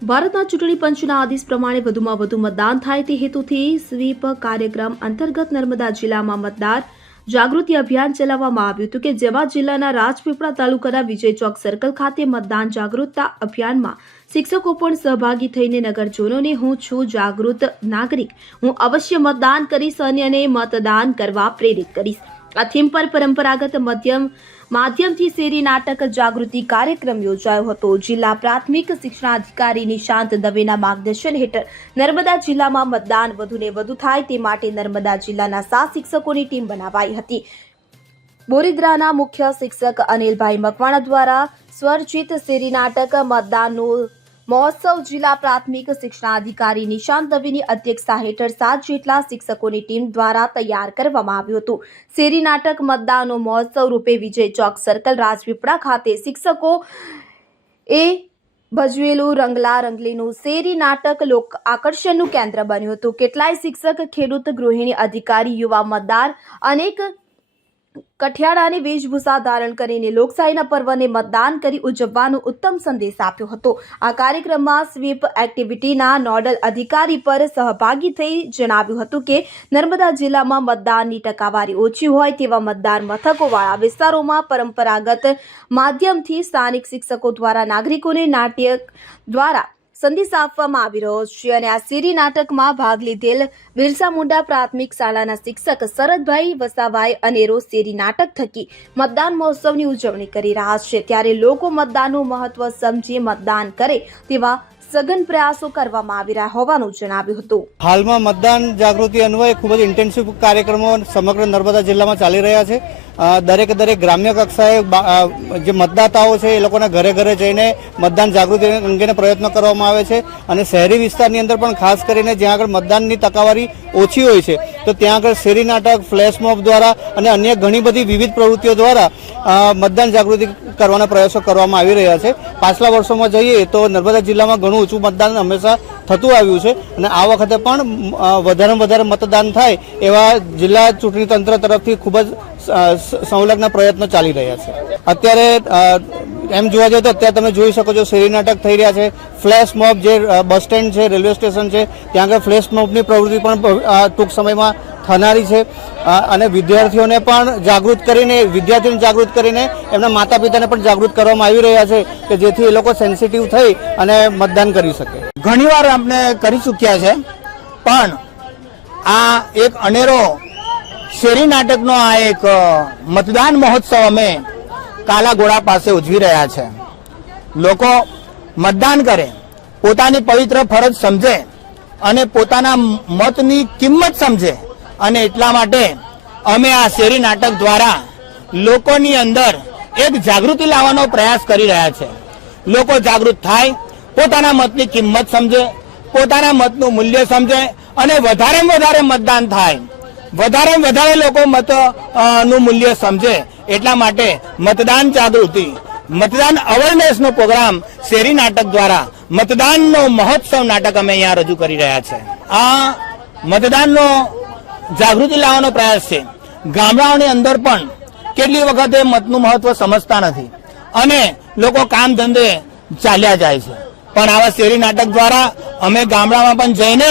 ભારતના ચૂંટણી પંચના આદેશ પ્રમાણે વધુમાં વધુ મતદાન થાય તે હેતુથી સ્વીપ કાર્યક્રમ અંતર્ગત નર્મદા જિલ્લામાં મતદાર જાગૃતિ અભિયાન ચલાવવામાં આવ્યું હતું કે જેમાં જિલ્લાના રાજપીપળા તાલુકાના વિજય ચોક સર્કલ ખાતે મતદાન જાગૃતતા અભિયાનમાં શિક્ષકો પણ સહભાગી થઈને નગરજનોને હું છું જાગૃત નાગરિક. હું અવશ્ય મતદાન કરીશ અન્યને મતદાન કરવા પ્રેરિત કરીશ. આ થીમ પર પરંપરાગત મધ્યમ, માધ્યમથી શેરી નાટક જાગૃતિ કાર્યક્રમ યોજાયો હતો. જિલ્લા પ્રાથમિક શિક્ષણાધિકારી નિશાંત દવેના માર્ગદર્શન હેઠળ નર્મદા જિલ્લામાં મતદાન વધુને વધુ થાય તે માટે નર્મદા જિલ્લાના સાત શિક્ષકોની ટીમ બનાવાઈ હતી. બોરિદ્રાના મુખ્ય શિક્ષક અનિલભાઈ મકવાણા દ્વારા સ્વરચિત શેરી નાટક મતદાનનું મહોત્સવ જિલ્લા પ્રાથમિક શિક્ષણાધિકારી નિશાંત દવેની અધ્યક્ષતા હેઠળ સાત જેટલા શિક્ષકોની ટીમ દ્વારા તૈયાર કરવામાં આવ્યું હતું. શેરી નાટક મતદાનનો મહોત્સવ રૂપે વિજય ચોક સર્કલ રાજપીપળા ખાતે શિક્ષકો એ ભજવેલું રંગલા રંગલીનું શેરી નાટક લોક આકર્ષણનું કેન્દ્ર બન્યું હતું. કેટલાય શિક્ષક ખેડૂત ગૃહિણી અધિકારી યુવા મતદાર અનેક કઠિયાળાની વેશભૂષા ધારણ કરીને લોકશાહીના પર્વને મતદાન કરી ઉજવવાનો ઉત્તમ સંદેશ આપ્યો હતો. આ કાર્યક્રમમાં સ્વીપ એક્ટિવિટીના નોડલ અધિકારી પર સહભાગી થઈ જણાવ્યું હતું કે, નર્મદા જિલ્લામાં મતદાનની ટકાવારી ઓછી હોય તેવા મતદાન મથકોવાળા વિસ્તારોમાં પરંપરાગત માધ્યમથી સ્થાનિક શિક્ષકો દ્વારા નાગરિકોને નાટ્ય દ્વારા સંદેશ આપવામાં આવી રહ્યો છે અને આ શેરી નાટકમાં ભાગ લીધેલ બિરસા મુંડા પ્રાથમિક શાળાના શિક્ષક શરદભાઈ વસાવાએ અનેરો શેરી નાટક થકી મતદાન મહોત્સવની ઉજવણી કરી રહ્યા છે. ત્યારે લોકો મતદાનનું મહત્વ સમજી મતદાન કરે તેવા સઘન પ્રયાસો કરવામાં આવી રહ્યા હોવાનું જણાવ્યું હતું. હાલમાં મતદાન જાગૃતિ અન્વયે ખૂબ જ ઇન્ટેન્સિવ કાર્યક્રમો સમગ્ર નર્મદા જિલ્લામાં ચાલી રહ્યા છે. દરેકે દરેક ગ્રામ્ય કક્ષાએ જે મતદાતાઓ છે એ લોકોના ઘરે ઘરે જઈને મતદાન જાગૃતિ અંગેના પ્રયત્નો કરવામાં આવે છે અને શહેરી વિસ્તારની અંદર પણ ખાસ કરીને જ્યાં આગળ મતદાનની ટકાવારી ઓછી હોય છે, તો ત્યાં આગળ શેરી નાટક, ફ્લેશ મોબ દ્વારા અને અન્ય ઘણી બધી વિવિધ પ્રવૃત્તિઓ દ્વારા મતદાન જાગૃતિ કરવાના પ્રયાસો કરવામાં આવી રહ્યા છે. પાછલા વર્ષોમાં જઈએ તો નર્મદા જિલ્લામાં ઘણું ઊંચું મતદાન હંમેશા થતું આવ્યું છે અને આ વખતે પણ વધારેમાં વધારે મતદાન થાય એવા જિલ્લા ચૂંટણી તંત્ર તરફથી ખૂબ જ સંલગ્ન પ્રયત્નો ચાલી રહ્યા છે. અત્યારે એમ જોવા જઈએ તો અત્યારે તમે જોઈ શકો છો શેરી નાટક થઈ રહ્યા છે. ફ્લેશ મોબ જે બસ સ્ટેન્ડ છે, રેલવે સ્ટેશન છે, ત્યાં આગળ ફ્લેશ મોબની પ્રવૃત્તિ પણ ટૂંક સમયમાં થનારી છે. અને વિદ્યાર્થીઓને પણ જાગૃત કરીને, વિદ્યાર્થીઓને જાગૃત કરીને એમના માતા પિતાને પણ જાગૃત કરવામાં આવી રહ્યા છે કે જેથી એ લોકો સેન્સિટિવ થઈ અને મતદાન કરી શકે. ઘણીવાર આપણે કરી ચૂક્યા છે, પણ આ એક અનેરો શેરી નાટકનો આ એક મતદાન મહોત્સવ અમે કાલાઘોડા પાસે ઉજવી રહ્યા છે. લોકો મતદાન કરે, પોતાની પવિત્ર ફરજ સમજે અને પોતાના મતની કિંમત સમજે અને એટલા માટે અમે આ શેરી નાટક દ્વારા લોકોની અંદર એક જાગૃતિ લાવવાનો પ્રયાસ કરી રહ્યા છે. લોકો જાગૃત થાય, પોતાના મતની કિંમત સમજે, પોતાના મતનું મૂલ્ય સમજે અને વધારેમાં વધારે મતદાન થાય. વધારેમાં વધારે લોકો મતનું મૂલ્ય સમજે એટલા માટે મતદાન જાગૃતિ, મતદાન અવેરનેસ નો પ્રોગ્રામ શેરી નાટક દ્વારા મતદાનનો મહોત્સવ નાટક અમે અહીંયા રજૂ કરી રહ્યા છે. આ મતદાનનો જાગૃતિ લાવવાનો પ્રયાસ છે. ગામડાઓની અંદર પણ કેટલી વખતે મતનું મહત્વ સમજતા નથી અને લોકો કામ ધંધે ચાલ્યા જાય છે. પણ આવા શેરી નાટક દ્વારા અમે ગામડામાં પણ જઈને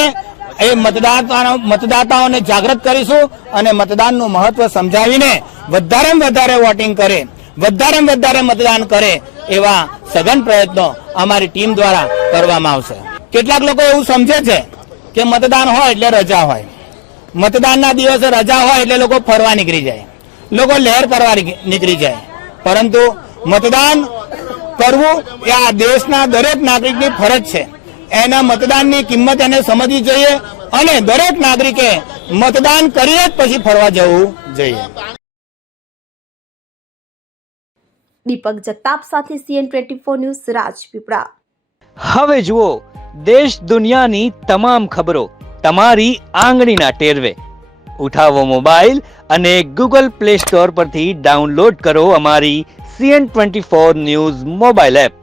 એ મતદાતા મતદાતાઓને જાગૃત કરીશું અને મતદાનનું મહત્વ સમજાવીને વધારેમાં વધારે વોટિંગ કરે, વધારેમાં વધારે મતદાન કરે એવા સઘન પ્રયત્નો અમારી ટીમ દ્વારા કરવામાં આવશે. કેટલાક લોકો એવું સમજે છે કે મતદાન હોય એટલે રજા હોય. મતદાનના દિવસે રજા હોય એટલે લોકો ફરવા નીકળી જાય. લોકો લહેર કરવા નીકળી જાય. પરંતુ મતદાન કરવું એ આ દેશના દરેક નાગરિકની ફરજ છે. એના મતદાનની કિંમત એને સમજવી જોઈએ અને દરેક નાગરિકે મતદાન કરીને જ પછી ફરવા જવું જોઈએ. દીપક જગતાપ સાથે CN twenty four news Rajpipla. હવે જુઓ દેશ દુનિયાની તમામ ખબરો તમારી આંગળીના ટેરવે. ઉઠાવો મોબાઈલ અને ગૂગલ પ્લે સ્ટોર પરથી ડાઉનલોડ કરો અમારી CN twenty four news mobile app.